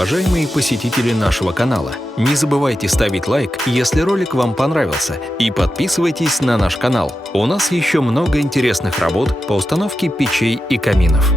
Уважаемые посетители нашего канала, не забывайте ставить лайк, если ролик вам понравился, и подписывайтесь на наш канал. У нас еще много интересных работ по установке печей и каминов.